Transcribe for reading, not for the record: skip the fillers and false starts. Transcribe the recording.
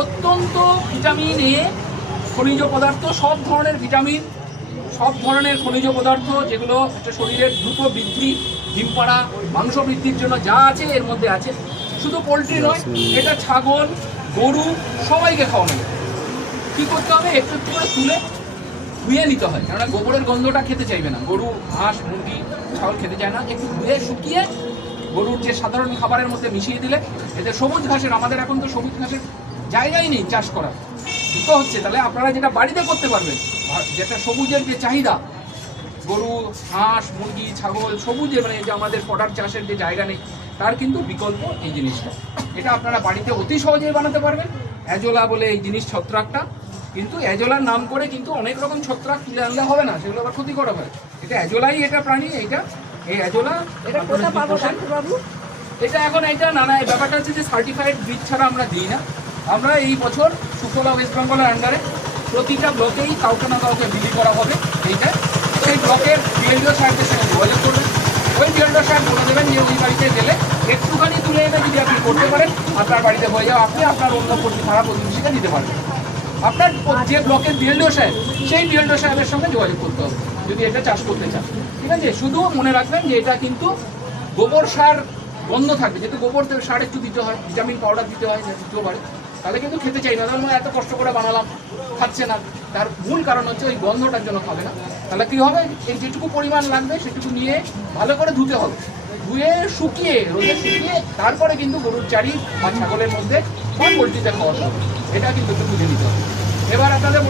অত্যন্ত vitamin A, খনিজ পদার্থ, সব ধরনের ভিটামিন, সব ধরনের খনিজ পদার্থ, যেগুলো একটা শরীরের দ্রুত বৃদ্ধি, ডিম পাড়া, মাংস বৃদ্ধির জন্য যা আছে এর মধ্যে আছে। শুধু পোলট্রি নয়, এটা ছাগল, গরু সবাইকে খাওয়ানো যায়। কী করতে হবে, একটু একটু করে তুলে ধুয়ে নিতে হয়, কেননা গোবরের গন্ধটা খেতে চাইবে না গরু, হাঁস, মুরগি, ছাগল খেতে চায় না। একটু ধুয়ে শুকিয়ে গরুর যে সাধারণ খাবারের মধ্যে মিশিয়ে দিলে, এতে সবুজ ঘাসের, আমাদের এখন তো সবুজ ঘাসের জায়গাই নেই চাষ করা, তো হচ্ছে, তাহলে আপনারা যেটা বাড়িতে করতে পারবেন, যেটা সবুজের যে চাহিদা, গরু, হাঁস, মুরগি, ছাগল, সবুজের মানে যে আমাদের ফডার চাষের যে জায়গা নেই, তার কিন্তু বিকল্প এই জিনিসটা। এটা আপনারা বাড়িতে অতি সহজেই বানাতে পারবেন। অ্যাজোলা বলে এই জিনিস, ছত্রাকটা, কিন্তু অ্যাজোলার নাম করে কিন্তু অনেক রকম ছত্রাক তুলে আনলে হবে না, সেগুলো আবার ক্ষতিকর হয়। এটা অ্যাজোলাই, এটা প্রাণী, এইটা এই অ্যাজোলা। এটা কোথা পাবো ডাক্তারবাবু? এটা এখন এইটা না, এই ব্যাপারটা হচ্ছে যে সার্টিফাইড বীজ ছাড়া আমরা দিই না। আমরা এই বছর সুফলা ওয়েস্ট বেঙ্গলের আন্ডারে প্রতিটা ব্লকেই কাউকে না কাউকে বিলি করা হবে এইটা। সেই ব্লকের বিএলডিও সাহেবদের সঙ্গে যোগাযোগ করবেন, ওই বিএলডিও সাহেব বলে দেবেন যে ওই বাড়িতে গেলে একটুখানি তুলে এনে যদি আপনি করতে পারেন, আপনার বাড়িতে হয়ে যাও, আপনি আপনার অন্য পাড়া প্রতিবেশীকে দিতে পারবেন। আপনার যে ব্লকের বিএলডিও সাহেব, সেই বিএলডিও সাহেবের সঙ্গে যোগাযোগ করতে হবে যদি এটা চাষ করতে চান, ঠিক আছে? শুধু মনে রাখবেন যে এটা কিন্তু গোবর সার বন্ধ থাকবে, যেহেতু গোবর সার একটু দিতে হয়, ভিটামিন পাউডার দিতে হয়, দিতেও পারে, তাহলে কিন্তু খেতে চাই না। তাহলে এত কষ্ট করে বানালাম, খাচ্ছে না, তার মূল কারণ হচ্ছে ওই গন্ধটার জন্য খাবে না। তাহলে কী হবে, এই যেটুকু পরিমাণ লাগবে সেটুকু নিয়ে ভালো করে ধুতে হবে, ধুয়ে শুকিয়ে, রোদে শুকিয়ে, তারপরে কিন্তু গরুর চারি বা ছাগলের মধ্যে বা পোলট্রিতে খাওয়াতে হবে। এটা কিন্তু একটু বুঝে নিতে হবে। এবার আপনাদের